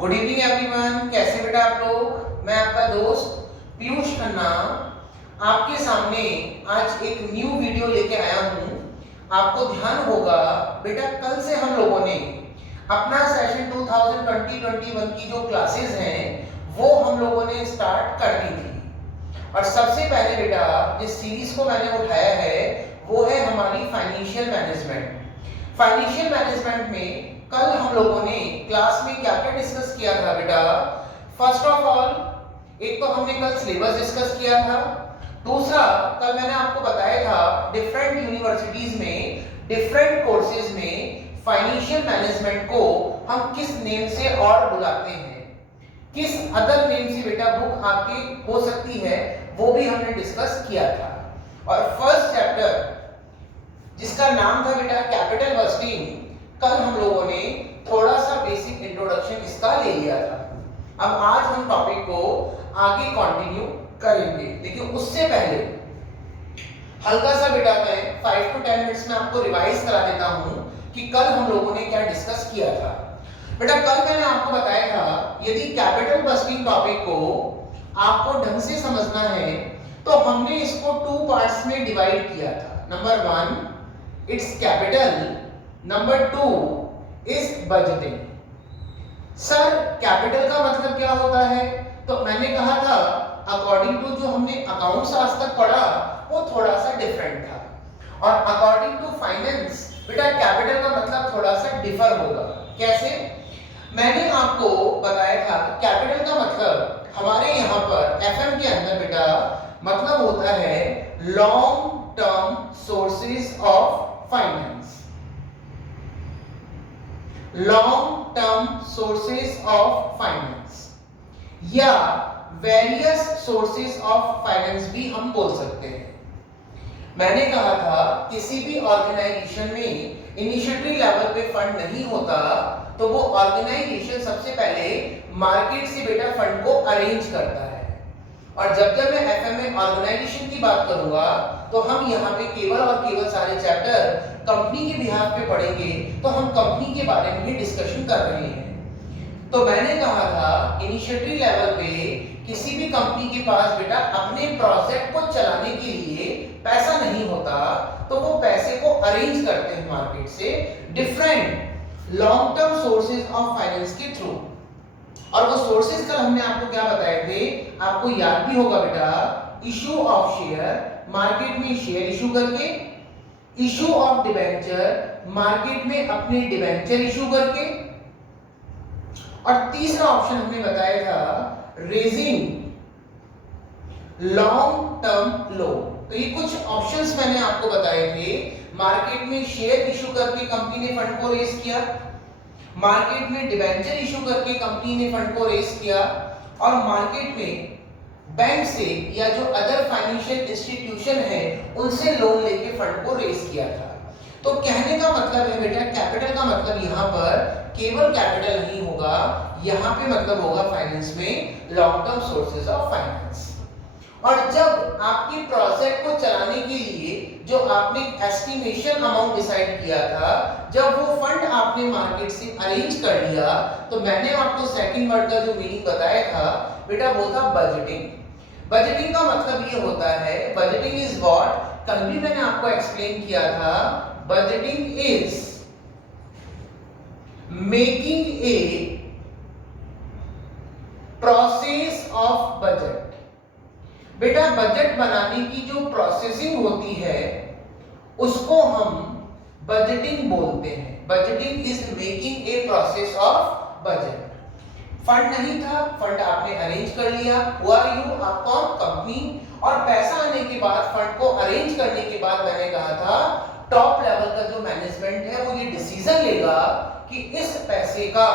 Good evening everyone, कैसे बेटा आप लोग। मैं आपका दोस्त पीयूष खन्ना आपके सामने आज एक न्यू वीडियो लेके आया हूँ। आपको ध्यान होगा बेटा, कल से हम लोगों ने अपना सेशन 2020-21 की जो क्लासेस हैं वो हम लोगों ने स्टार्ट कर दी थी। और सबसे पहले बेटा जिस सीरीज को मैंने उठाया है वो है हमारी फाइनेंशियल मैनेजमेंट। फाइनेंशियल मैनेजमेंट में कल हम लोगों ने क्लास में क्या क्या डिस्कस किया था बेटा। फर्स्ट ऑफ ऑल एक तो हमने कल सिलेबस डिस्कस किया था। दूसरा, कल मैंने आपको बताया था डिफरेंट यूनिवर्सिटीज में डिफरेंट कोर्सेज में फाइनेंशियल मैनेजमेंट को हम किस नेम से और बुलाते हैं, किस अदर नेम से बेटा बुक आपकी हो सकती है, वो भी हमने डिस्कस किया था। और फर्स्ट चैप्टर जिसका नाम था बेटा कैपिटल बस्टिंग, कल हम लोगों ने थोड़ा सा बेसिक इंट्रोडक्शन इसका ले लिया था। अब आज हम टॉपिक को आगे कंटिन्यू करेंगे, लेकिन उससे पहले हल्का सा बेटा मैं 5 to 10 मिनट्स में आपको रिवाइज करा देता हूं कि कल हम लोगों ने क्या डिस्कस किया था। बेटा कल मैंने आपको बताया था यदि कैपिटल बस्टिंग टॉपिक को आपको ढंग से समझना है तो हमने इसको 2 पार्ट्स में डिवाइड किया था। Number 1 it's capital, number 2 is budgeting. Sir capital का मतलब क्या होता है? तो मैंने कहा था अकॉर्डिंग टू जो हमने अकाउंट्स आज तक पढ़ा वो थोड़ा सा डिफरेंट था, और अकॉर्डिंग टू फाइनेंस बेटा कैपिटल का मतलब थोड़ा सा डिफर होगा। कैसे? मैंने आपको बताया था कैपिटल का मतलब हमारे यहाँ पर एफएम के अंदर बेटा मतलब होता है long term sources of finance. Long term sources of finance या वेरियस सोर्सेज ऑफ फाइनेंस भी हम बोल सकते हैं। मैंने कहा था किसी भी ऑर्गेनाइजेशन में इनिशिएटिव लेवल पे फंड नहीं होता तो वो ऑर्गेनाइजेशन सबसे पहले मार्केट से बेटा फंड को अरेंज करता है। और जब जब मैं एफएम में ऑर्गेनाइजेशन की बात करूंगा तो हम यहाँ पे केवल और केवल सारे चैप्टर कंपनी के बिहाफ पे पढ़ेंगे, तो हम कंपनी के बारे में ही डिस्कशन कर रहे हैं। तो मैंने कहा था इनिशिएटिव लेवल पे किसी भी कंपनी के पास बेटा अपने प्रोजेक्ट को चलाने के लिए पैसा नहीं होता तो वो पैसे को अरेंज करते हैं मार्केट से different long term sources of finance के थ्रू। और वो सोर्सेज कल हमने आपको क्या बताए थे, आपको याद भी होगा बेटा, इशू ऑफ शेयर, मार्केट में शेयर इशू करके, इशू ऑफ डिबेंचर, मार्केट में अपने डिबेंचर इशू करके, और तीसरा ऑप्शन हमने बताया था रेजिंग लॉन्ग टर्म लोन। तो ये कुछ ऑप्शंस मैंने आपको बताए थे। मार्केट में शेयर इशू करके कंपनी ने फंड को रेज किया, मार्केट में डिबेंचर इशू करके कंपनी ने फंड को रेज किया, और मार्केट में बैंक से या जो अदर फाइनेंशियल इंस्टीट्यूशन है उनसे लोन लेके फंड को रेज किया था। तो कहने का मतलब है बेटा कैपिटल का मतलब यहाँ पर केवल कैपिटल नहीं होगा, यहाँ पे मतलब होगा फाइनेंस में long term sources of finance. और जब आपकी प्रोजेक्ट को चलाने के लिए जो आपने एस्टिमेशन अमाउंट डिसाइड किया था, जब वो फंड आपने मार्केट से अरेंज कर लिया, तो मैंने आपको सेकंड वर्ड का जो मीनिंग बताया था बेटा वो था बजटिंग। बजटिंग का मतलब ये होता है, बजटिंग इज व्हाट, कल भी मैंने आपको एक्सप्लेन किया था, budgeting is making a process of budget. बेटा बजट बनाने की जो प्रोसेसिंग होती है उसको हम बजटिंग बोलते हैं। Budgeting is making a process of budget. Fund नहीं था, फंड आपने अरेंज कर लिया, हुआ यू आप कौन कंपनी, और पैसा आने के बाद फंड को अरेंज करने के बाद मैंने कहा था टॉप लेवल का जो मैनेजमेंट है वो ये डिसीजन लेगा कि इस पैसे का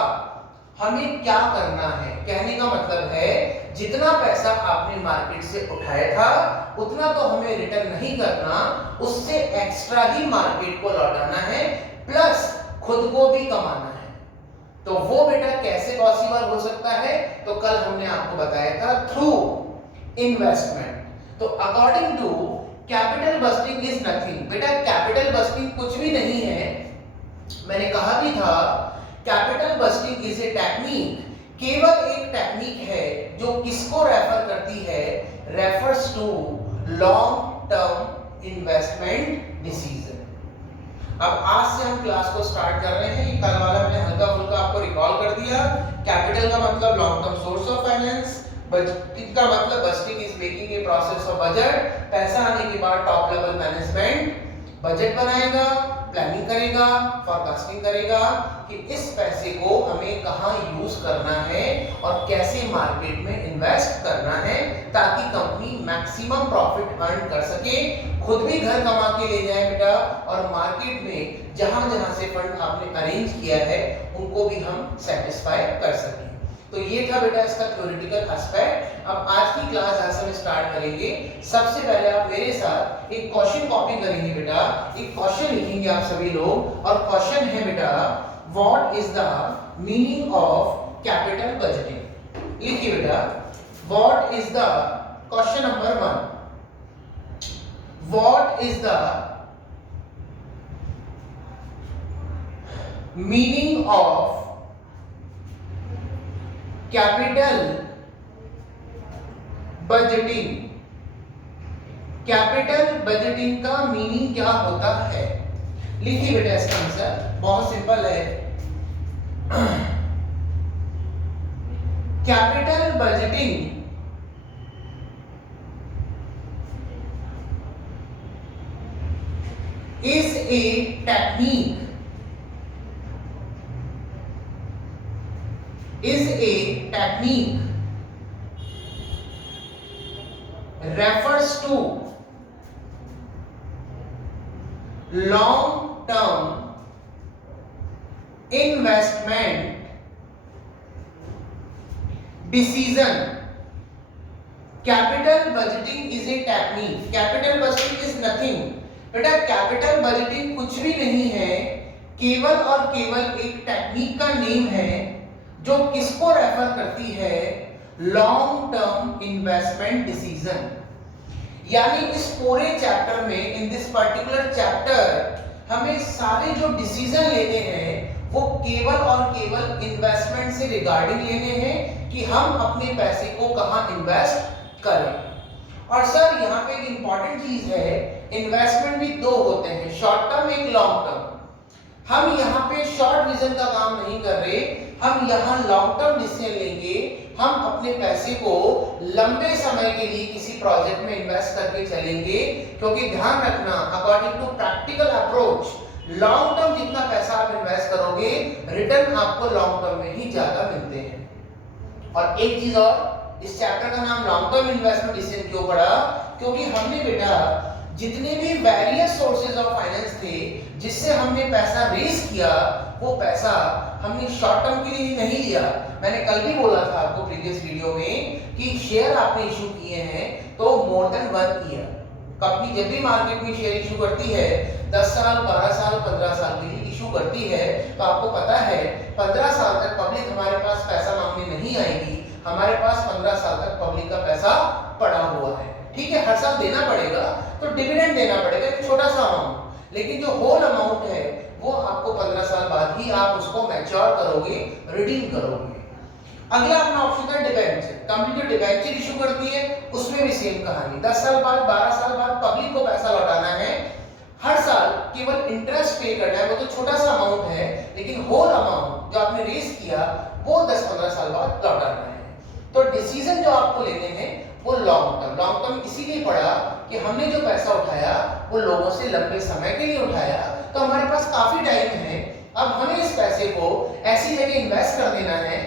हमें क्या करना है। कहने का मतलब है जितना पैसा आपने मार्केट से उठाया था उतना तो हमें रिटर्न नहीं करना, उससे एक्स्ट्रा ही मार्केट को लौटाना है, प्लस खुद को भी कमाना है। तो वो बेटा कैसे पॉसिबल हो सकता है? तो कल हमने आपको बताया था थ्रू इन्वेस्टमेंट। तो according to capital budgeting is nothing. बेटा कैपिटल बस्टिंग कुछ भी नहीं है। मैंने कहा भी था capital budgeting is a technique केवल एक टेक्निक है जो किसको रेफर करती है, refers to long term investment decision. अब आज से हम क्लास को स्टार्ट कर रहे हैं। कल वाला मैंने हल्का फुल्का आपको रिकॉल कर दिया। कैपिटल का मतलब long term source of finance, budgeting का मतलब budgeting is making a process of budget. पैसा आने के बाद टॉप लेवल मैनेजमेंट बजट बनाएगा, प्लानिंग करेगा, फोरकास्टिंग करेगा कि इस पैसे को हमें कहां यूज करना है और कैसे मार्केट में इन्वेस्ट करना है ताकि कंपनी मैक्सिमम प्रॉफिट अर्न कर सके, खुद भी घर कमा के ले जाए बेटा, और मार्केट में जहां जहां से फंड आपने अरेंज किया है उनको भी हम सेटिस्फाई कर सकें। तो ये था बेटा इसका थ्योरेटिकल एस्पेक्ट। अब आज की क्लास जहां से हम स्टार्ट करेंगे, सबसे पहले आप मेरे साथ एक क्वेश्चन कॉपी करेंगे बेटा। एक क्वेश्चन लिखेंगे आप सभी लोग, और क्वेश्चन है बेटा, what is the meaning of capital budgeting. लिखिए बेटा, what is the, question number 1, what is the meaning of capital budgeting. Capital budgeting का मीनिंग क्या होता है? लिखिए बेटा इसका आंसर, बहुत सिंपल है। Capital budgeting is a technique, refers to long term investment decision। Capital budgeting is a technique, capital budgeting is nothing बेटा, कैपिटल बजटिंग कुछ भी नहीं है, केवल और केवल एक टेक्निक का नेम है जो किसको रेफर करती है, लॉन्ग टर्म इन्वेस्टमेंट डिसीजन। यानी इस पूरे चैप्टर में, इन दिस पर्टिकुलर चैप्टर, हमें सारे जो डिसीजन लेने हैं वो केवल और केवल इन्वेस्टमेंट से रिगार्डिंग लेने हैं कि हम अपने पैसे को कहां इन्वेस्ट करें। और सर यहाँ पे एक इंपॉर्टेंट चीज है, इन्वेस्टमेंट भी दो होते हैं, शॉर्ट टर्म एक लॉन्ग टर्म। हम यहाँ पे शॉर्ट विजन का काम नहीं कर रहे, हम यहाँ लॉन्ग टर्म डिसीजन लेंगे। हम अपने पैसे को लंबे समय के लिए किसी प्रोजेक्ट में इन्वेस्ट करके चलेंगे, क्योंकि ध्यान रखना, according to practical approach, long term जितना पैसा आप इन्वेस्ट करोगे, रिटर्न आपको लॉन्ग टर्म में ही ज्यादा मिलते हैं। और एक चीज और, इस चैप्टर का नाम लॉन्ग टर्म इन्वेस्टमेंट डिसीजन क्यों पड़ा? क्योंकि हमने बेटा जितने भी वेरियस सोर्सेज ऑफ फाइनेंस थे जिससे हमने पैसा रेज किया, वो पैसा हमने शॉर्ट टर्म के लिए नहीं लिया। मैंने कल भी बोला था आपको प्रीवियस वीडियो में कि शेयर आपने इशू किए हैं तो मोर देन 1 ईयर। कंपनी जब भी मार्केट में शेयर इशू करती है 10 साल, 12 साल, 15 साल के लिए इशू करती है, तो आपको पता है 15 साल तक पब्लिक हमारे पास पैसा मांगने नहीं आएगी। हमारे पास 15 साल तक पब्लिक का पैसा पड़ा हुआ है, ठीक है। हर साल देना पड़ेगा, तो डिविडेंड देना पड़ेगा, एक छोटा सा अमाउंट, लेकिन जो होल अमाउंट है वो आपको 15 साल बाद ही आप उसको मैच्योर करोगे, रिडीम करोगे। अगला अपना ऑप्शन है डिबेंचर। कंपनी जो डिबेंचर इशू करती है उसमें भी सेम कहानी, 10 साल बाद, 12 साल बाद पब्लिक को पैसा लौटाना है। हर साल केवल इंटरेस्ट पे करना है, वो तो छोटा सा अमाउंट है, लेकिन होल अमाउंट जो आपने रेज किया वो 10-15 साल बाद लौटाना है। तो डिसीजन जो आपको लेने हैं वो लॉन्ग टर्म इसीलिए पड़ा कि हमने जो पैसा उठाया वो लोगों से लंबे समय के लिए उठाया, तो हमारे पास काफी टाइम है। अब हमें इस पैसे को ऐसी जगह इन्वेस्ट कर देना है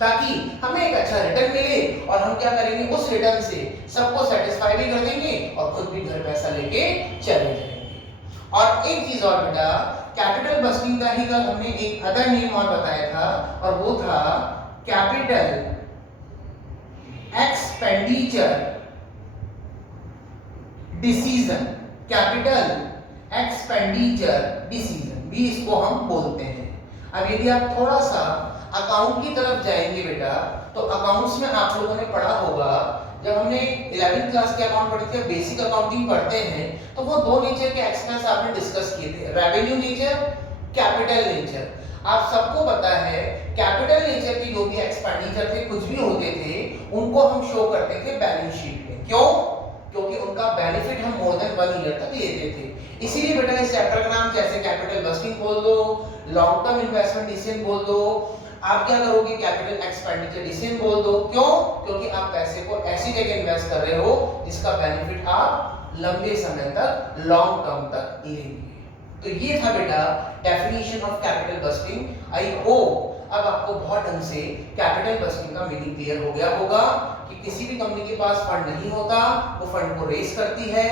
ताकि हमें एक अच्छा रिटर्न मिले, और हम क्या करेंगे, उस रिटर्न से सबको सेटिस्फाई भी कर देंगे और खुद भी घर पैसा लेके चले जाएंगे। और एक चीज और बेटा, कैपिटल बजटिंग का ही कल हमने एक अदर नेम और बताया था, और वो था capital expenditure decision. Capital expenditure decision भी इसको हम बोलते हैं। अब यदि आप थोड़ा सा अकाउंट की तरफ जाएंगे बेटा, तो अकाउंट्स में आप लोगों ने पढ़ा होगा, जब हमने 11th क्लास के अकाउंट पढ़ी थी, बेसिक अकाउंटिंग पढ़ते हैं, तो वो दो नेचर के एक्सपेंस आपने डिस्कस किए थे, रेवेन्यू नेचर, कैपिटल नेचर। आप सबको पता है कैपिटल नेचर के जो भी एक्सपेंडिचर थे, कुछ भी होते थे, उनको हम शो करते थे बैलेंस शीट में। क्यों? क्योंकि उनका बेनिफिट हम मोर देन 1 ईयर तक लेते थे। इसीलिए बेटा इस चैप्टर का नाम जैसे कैपिटल बस्टिंग बोल दो, लॉन्ग टर्म इन्वेस्टमेंट डिसीजन बोल दो, आप क्या करोगे कैपिटल एक्सपेंडिचर डिसीजन बोल दो। क्यों? क्योंकि आप पैसे को ऐसी जगह इन्वेस्ट कर रहे हो जिसका बेनिफिट आप लंबे समय तक, लॉन्ग टर्म तक लेंगे। तो ये था बेटा definition of capital bursting. I hope अब आपको बहुत ढंग से कैपिटल बस्टिंग का मीनिंग क्लियर हो गया होगा कि किसी भी कंपनी के पास फंड नहीं होता, वो फंड को रेज करती है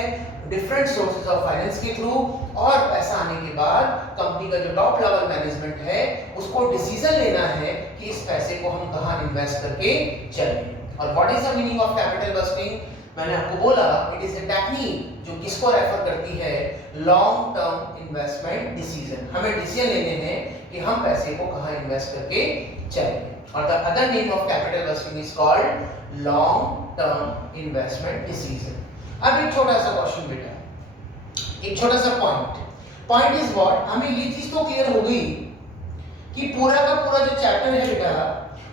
डिफरेंट सोर्सेज ऑफ फाइनेंस के थ्रू, और पैसा आने के बाद कंपनी का जो टॉप लेवल मैनेजमेंट है उसको डिसीजन लेना है कि इस पैसे को हम कहां इन्वेस्ट करके चलें। और what is the meaning of capital bursting? मैंने आपको बोला इट इज ए टेक्निक जो किसको रेफर करती है, लॉन्ग टर्म इन्वेस्टमेंट डिसीजन। हमें डिसीजन लेने हैं कि हम पैसे को कहां इन्वेस्ट करके चलेंगे। और the other name of capital budgeting is called long term investment decision. अब एक छोटा सा क्वेश्चन बेटा, एक छोटा सा पॉइंट इज व्हाट, हमें ये चीज तो क्लियर हो गई कि पूरा का पूरा जो चैप्टर है बेटा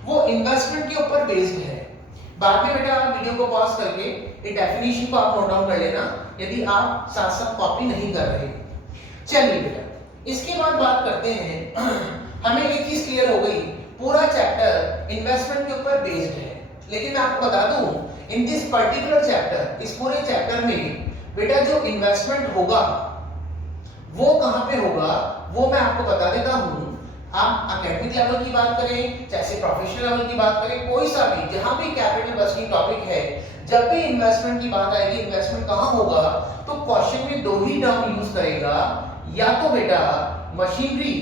वो इन्वेस्टमेंट के ऊपर बेस्ड है। बाद में बेटा आप वीडियो को पॉज करके ये डेफिनेशन को आप नोट डाउन कर लेना यदि आप साथ साथ कॉपी नहीं कर रहे। चलिए बेटा इसके बाद बात करते हैं, हमें एक चीज क्लियर हो गई पूरा चैप्टर इन्वेस्टमेंट के ऊपर बेस्ड है। लेकिन मैं आपको बता दूं इन दिस पर्टिकुलर चैप्टर, इस पूरे चैप्टर में बेटा जो इन्वेस्टमेंट होगा वो कहां पे होगा वो मैं आपको बता देता हूं। आप एकेडमिक लेवल की बात करें चाहे प्रोफेशनल लेवल की बात करें, कोई सा भी जहां भी कैपिटल बस्टिंग टॉपिक है, जब भी इन्वेस्टमेंट की बात आएगी, इन्वेस्टमेंट कहां होगा, तो क्वेश्चन में दो ही टर्म यूज करेगा, या तो बेटा मशीनरी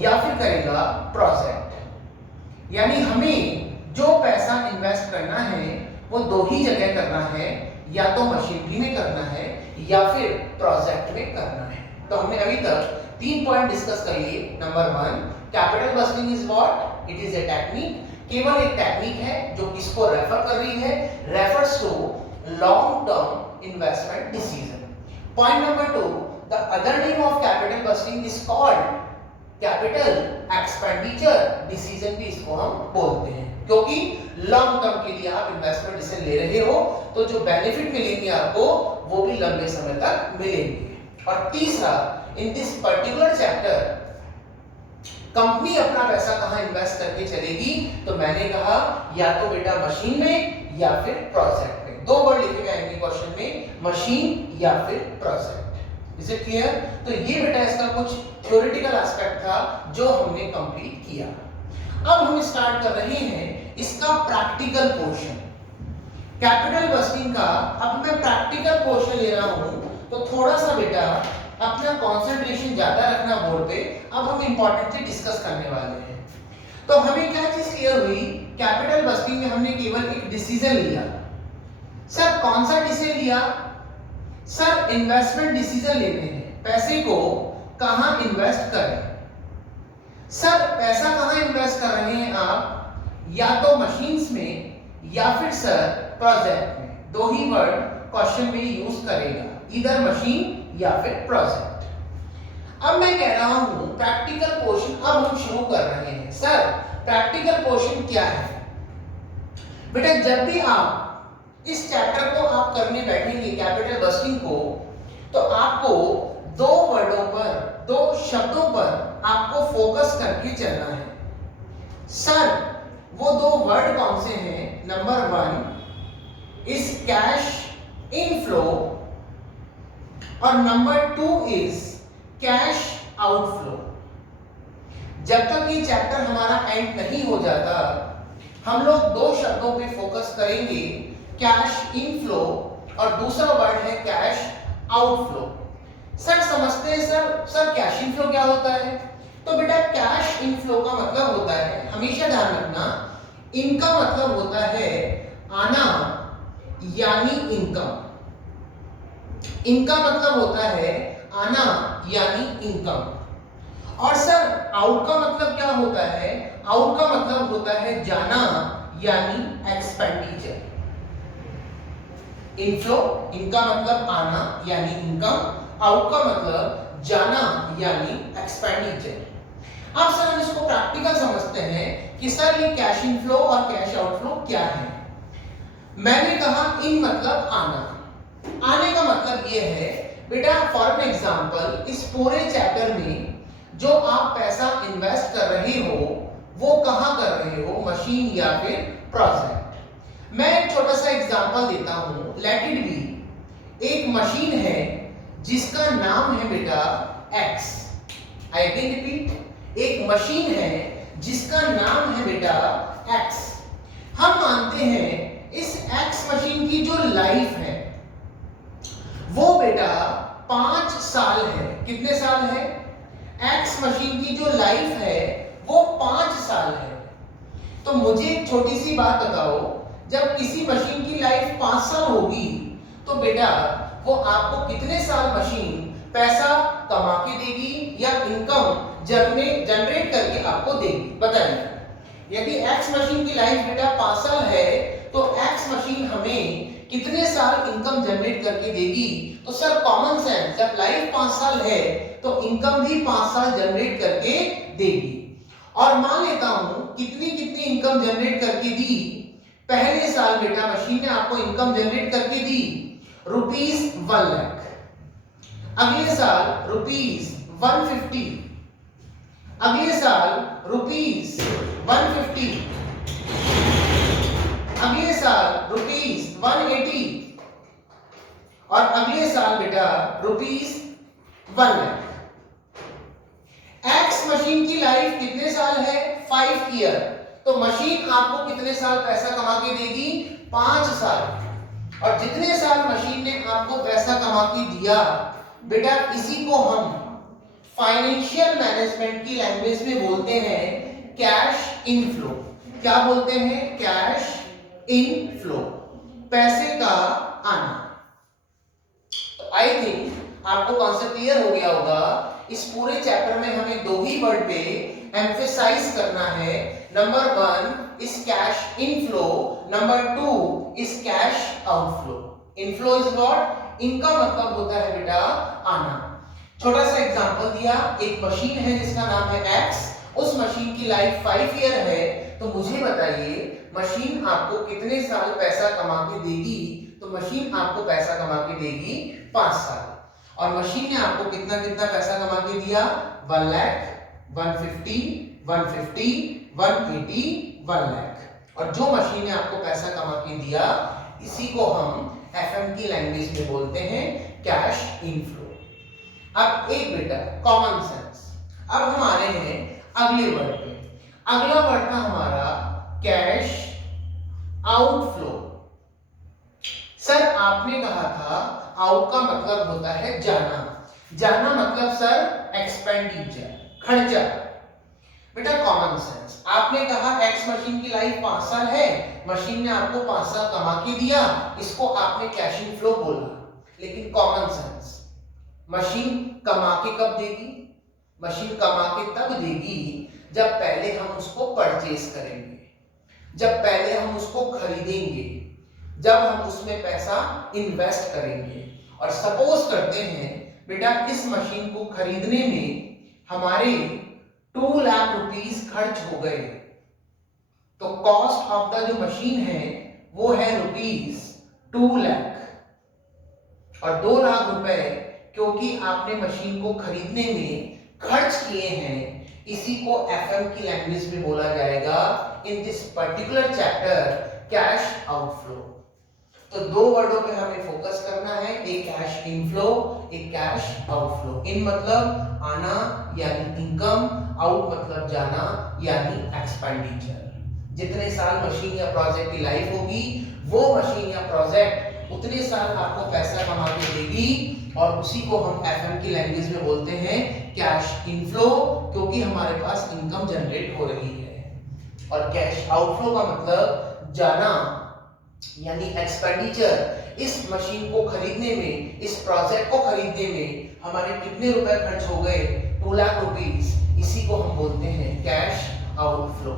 या फिर करेगा प्रोजेक्ट। यानी हमें जो पैसा इन्वेस्ट करना है वो दो ही जगह करना है, या तो मशीनरी में करना है या फिर प्रोजेक्ट में करना है। तो हमने अभी तक 3 पॉइंट डिस्कस कर लिए। Number 1, capital budgeting is what, it is a technique, केवल एक टेक्निक है जो किसको रेफर कर रही है, refers to long term investment decision. Point number 2, the other name of capital budgeting is called capital expenditure decision भी इसको हम बोलते हैं, क्योंकि लॉन्ग टर्म के लिए आप इन्वेस्टमेंट डिसीजन ले रहे हो तो जो बेनिफिट मिलेंगे आपको वो भी लंबे समय तक मिलेंगे। और तीसरा, in this particular chapter company अपना पैसा कहां इन्वेस्ट करके चलेगी, तो मैंने कहा या तो बेटा मशीन में या फिर प्रोजेक्ट में। दो वर्ड लिखे गए हैं क्वेश्चन में, मशीन या फिर प्रोजेक्ट। Is it clear? तो ये बेटा इसका कुछ थ्योरेटिकल एस्पेक्ट था जो हमने कंप्लीट किया। अब हम स्टार्ट कर रहे हैं इसका प्रैक्टिकल पोर्शन, कैपिटल बस्टिंग का। अब मैं प्रैक्टिकल पोर्शन ले रहा हूं तो थोड़ा सा बेटा अपना कंसंट्रेशन ज्यादा रखना बोर्ड पे। अब हम इंपॉर्टेंट चीज डिस्कस करने वाले हैं। तो हमें क्या चीज क्लियर हुई, कैपिटल बस्टिंग में हमने केवल एक डिसीजन लिया। सर कौन सा डिसीजन लिया? सर इन्वेस्टमेंट डिसीजन लेते हैं, पैसे को कहां इन्वेस्ट करें। सर पैसा कहां इन्वेस्ट कर रहे हैं आप, या तो मशीन्स में या फिर सर प्रोजेक्ट में। दो ही वर्ड क्वेश्चन में यूज करेगा, इधर मशीन या फिर प्रोजेक्ट। अब मैं कह रहा हूं प्रैक्टिकल पोर्शन अब हम शुरू कर रहे हैं। सर प्रैक्टिकल पोर्शन क्या है? बेटा जब भी आप इस चैप्टर को आप करने बैठेंगे कैपिटल बस्टिंग को, तो आपको दो वर्डों पर, दो शब्दों पर आपको फोकस करके चलना है। सर वो दो वर्ड कौन से हैं? नंबर 1 इज कैश इनफ्लो और नंबर 2 इज कैश आउटफ्लो। जब तक ये चैप्टर हमारा एंड नहीं हो जाता, हम लोग दो शब्दों पे फोकस करेंगे, कैश इनफ्लो और दूसरा वर्ड है कैश आउटफ्लो। सर समझते हैं सर कैश इनफ्लो क्या होता है? तो बेटा कैश इनफ्लो का मतलब होता है, हमेशा ध्यान रखना, इनका मतलब होता है आना यानी इनकम। इनका मतलब होता है आना यानी इनकम। और सर आउट का मतलब क्या होता है? आउट का मतलब होता है जाना यानी एक्सपेंडिचर। इनफ्लो, इनका मतलब आना यानी इनकम, आउट का मतलब जाना यानी एक्सपेंडिचर। अब सर हम इसको प्रैक्टिकल समझते हैं कि सर ये कैश इनफ्लो और कैश आउटफ्लो क्या है। मैंने कहा इन मतलब आना, आने का मतलब ये है बेटा, फॉर एन एग्जांपल इस पूरे चैप्टर में जो आप पैसा इन्वेस्ट कर रहे हो वो कहां कर रहे हो, मशीन या फिर प्रोजेक्ट। मैं एक छोटा सा एग्जांपल देता हूं, लेट इट बी एक मशीन है जिसका नाम है बेटा एक्स। आई अगेन रिपीट, एक मशीन है जिसका नाम है बेटा एक्स। हम मानते हैं इस एक्स मशीन की जो लाइफ है वो बेटा 5 साल है। कितने साल है? एक्स मशीन की जो लाइफ है वो 5 साल है। तो मुझे एक छोटी सी बात बताओ, जब किसी मशीन की लाइफ 5 साल होगी तो बेटा वो आपको कितने साल मशीन पैसा कमा के देगी या इनकम जनरेट करके आपको देगी? बताइए। यदि एक्स मशीन की लाइफ बेटा 5 साल है तो एक्स मशीन हमें कितने साल इनकम जनरेट करके देगी? तो सर कॉमन सेंस, जब लाइफ 5 साल है तो इनकम भी 5 साल जनरेट करके देगी। और मान लेता हूं कितनी इनकम जनरेट करके दी। पहले साल बेटा मशीन ने आपको इनकम जनरेट करके दी ₹1 लाख, अगले साल ₹150, अगले साल ₹150, अगले साल ₹180 और अगले साल बेटा ₹1 लाख। एक्स मशीन की लाइफ कितने साल है? 5 ईयर। तो मशीन आपको कितने साल पैसा कमा के देगी? 5 साल। और जितने साल मशीन ने आपको पैसा कमा के दिया बेटा, इसी को हम फाइनेंशियल मैनेजमेंट की लैंग्वेज में बोलते हैं कैश इनफ्लो। क्या बोलते हैं? कैश इनफ्लो, पैसे का आना। तो आई थिंक आपको कॉन्सेप्ट क्लियर हो गया होगा। इस पूरे चैप्टर में हमें 2 ही वर्ड पे एम्फेसाइज करना है। Number 1 is cash inflow, number 2 is cash outflow. Inflow is what? इनका मतलब होता है बेटा आना। छोटा सा एग्जांपल दिया, एक मशीन है जिसका नाम है एक्स, उस मशीन की लाइफ 5 ईयर है। तो मुझे बताइए मशीन आपको कितने साल पैसा कमा के देगी? तो मशीन आपको पैसा कमा के देगी 5 साल। और मशीन ने आपको कितना पैसा कमा के दिया? 1 लाख, 150, 150, 180, 1 लाख। और जो मशीन ने आपको पैसा कमा के दिया इसी को हम एफएम की लैंग्वेज में बोलते हैं कैश इनफ्लो। अब एक बेटा कॉमन सेंस, अब हम आ रहे हैं अगले वर्ड पे। अगला वर्ड था हमारा कैश आउटफ्लो। सर आपने कहा था आउट का मतलब होता है जाना, जाना मतलब सर एक्सपेंडिचर, खर्चा। बेटा कॉमन सेंस, आपने कहा एक्स मशीन की लाइफ 5 साल है, मशीन ने आपको 5 साल कमा के दिया, इसको आपने कैश इनफ्लो बोला। लेकिन कॉमन सेंस, मशीन कमा के कब देगी? मशीन कमा के तब देगी जब पहले हम उसको परचेज करेंगे, जब पहले हम उसको खरीदेंगे, जब हम उसमें पैसा इन्वेस्ट करेंगे। और सपोज करते हैं बेटा इस मशीन को खरीदने में हमारे 2 लाख रुपीस खर्च हो गए, तो कॉस्ट ऑफ द जो मशीन है वो है ₹2 लाख। और 2 लाख रुपए क्योंकि आपने मशीन को खरीदने में खर्च किए हैं, इसी को एफएम की लैंग्वेज में बोला जाएगा in this particular chapter cash outflow. तो 2 वर्डों पे हमें फोकस करना है, एक कैश इनफ्लो, एक कैश आउटफ्लो। इन मतलब आना यानी इनकम, आउट मतलब जाना यानी एक्सपेंडिचर। जितने साल मशीन या प्रोजेक्ट की लाइफ होगी वो मशीन या प्रोजेक्ट उतने साल आपको पैसा कमा के देगी, और उसी को हम एफएम की लैंग्वेज में बोलते हैं कैश इनफ्लो, क्योंकि हमारे पास इनकम जनरेट हो रही है। और कैश आउटफ्लो का मतलब जाना यानी एक्सपेंडिचर। इस मशीन को खरीदने में, इस प्रोजेक्ट को खरीदने में हमारे कितने रुपए खर्च हो गए? 2 लाख रुपीस, इसी को हम बोलते हैं कैश आउटफ्लो।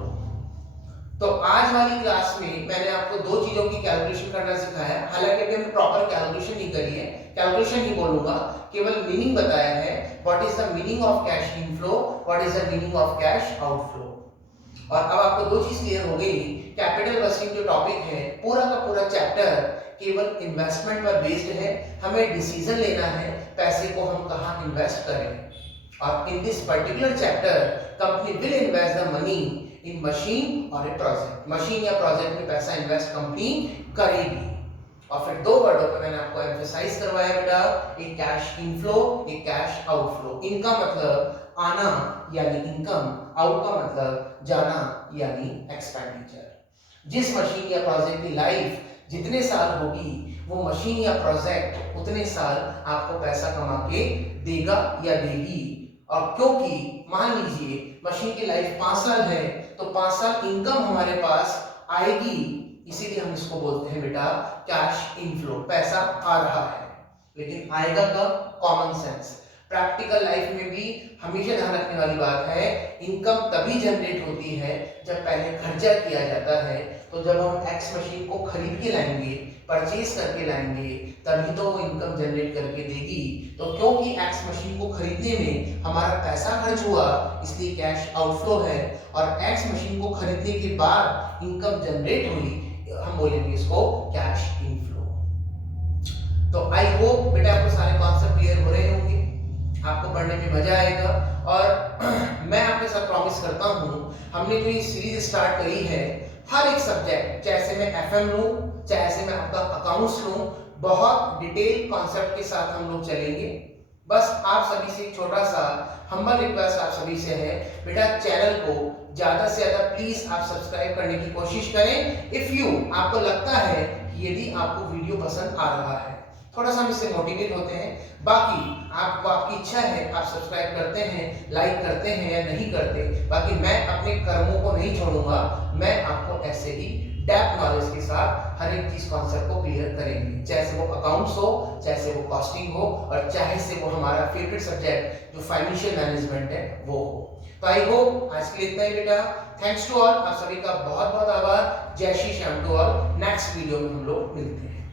तो आज वाली क्लास में मैंने आपको 2 चीजों की कैलकुलेशन करना सिखाया। हालांकि अभी हमने प्रॉपर कैलकुलेशन नहीं करी है, कैलकुलेशन ही बोलूंगा, केवल मीनिंग बताया है। What is the meaning of cash inflow, what is the meaning of cash outflow. और अब आपको दो चीज क्लियर हो गई। कैपिटल बस्टिंग जो टॉपिक है, पूरा का पूरा चैप्टर केवल इन्वेस्टमेंट पर बेस्ड है। हमें डिसीजन लेना है पैसे को हम कहाँ इन्वेस्ट करें। और in this particular chapter company will invest the money in machine और ए प्रोजेक्ट। मशीन या प्रोजेक्ट में पैसा इन्वेस्ट कंपनी करेगी। और फिर दो वर्डों पे मैंने आपको एम्फसाइज करवाया बेटा, एक कैश इनफ्लो, एक कैश आउटफ्लो। इनका मतलब आना यानी इनकम, आउट का मतलब जाना यानी एक्सपेंडिचर। जिस मशीन या प्रोजेक्ट की लाइफ जितने साल होगी, वो मशीन या प्रोजेक्ट उतने साल आपको पैसा कमा के देगा या देगी। और क्योंकि मान लीजिए मशीन की लाइफ 5 साल है, तो 5 साल इनकम हमारे पास आएगी, इसीलिए हम इसको बोलते हैं बेटा कैश इनफ्लो। पैसा आ रहा है, लेकिन आएगा कब? Common sense. प्रैक्टिकल लाइफ में भी हमेशा ध्यान रखने वाली बात है, इनकम तभी जनरेट होती है जब पहले खर्चा किया जाता है। तो जब हम एक्स मशीन को खरीद के लाएंगे, परचेज करके लाएंगे, तभी तो वो इनकम जनरेट करके देगी। तो क्योंकि एक्स मशीन को खरीदने में हमारा पैसा खर्च हुआ, इसलिए कैश आउटफ्लो है। और एक्स मशीन को खरीदने के बाद इनकम जनरेट हुई, हम बोलेंगे इसको कैश इनफ्लो। तो आई होप बेटा आपको सारे कॉन्सेप्ट क्लियर हो रहे होंगे, आपको पढ़ने में मजा आएगा। और मैं आपके साथ प्रॉमिस करता हूँ, हमने जो ये सीरीज स्टार्ट करी है, हर एक सब्जेक्ट, चाहे मैं एफएम लूं, चाहे मैं आपका अकाउंट्स लूं, बहुत डिटेल कॉन्सेप्ट के साथ हम लोग चलेंगे। बस आप सभी से एक छोटा सा हम्बल रिक्वेस्ट आप सभी से है, बेटा चैनल को ज्यादा से ज्यादा प्लीज आप सब्सक्राइब करने की कोशिश करें। इफ यू आपको लगता है कि यदि आपको वीडियो पसंद आ रहा है, थोड़ा सा हम इससे मोटिवेट होते हैं। बाकी आपको आपकी इच्छा है, आप सब्सक्राइब करते हैं, लाइक करते हैं या नहीं करते, बाकी मैं अपने कर्मों को नहीं छोड़ूंगा। मैं आपको ऐसे ही डेप्थ नॉलेज के साथ हर एक चीज कॉन्सेप्ट को क्लियर करेंगे, चाहे से वो अकाउंट्स हो, चाहे से वो कॉस्टिंग हो, और चाहे से वो हमारा फेवरेट सब्जेक्ट जो फाइनेंशियल मैनेजमेंट है वो हो। तो आई होप आज के लिए इतना ही बेटा। थैंक्स टू ऑल, आप सभी का बहुत बहुत आभार। जय Shri Shyam to all. Next video में हम लोग मिलते हैं।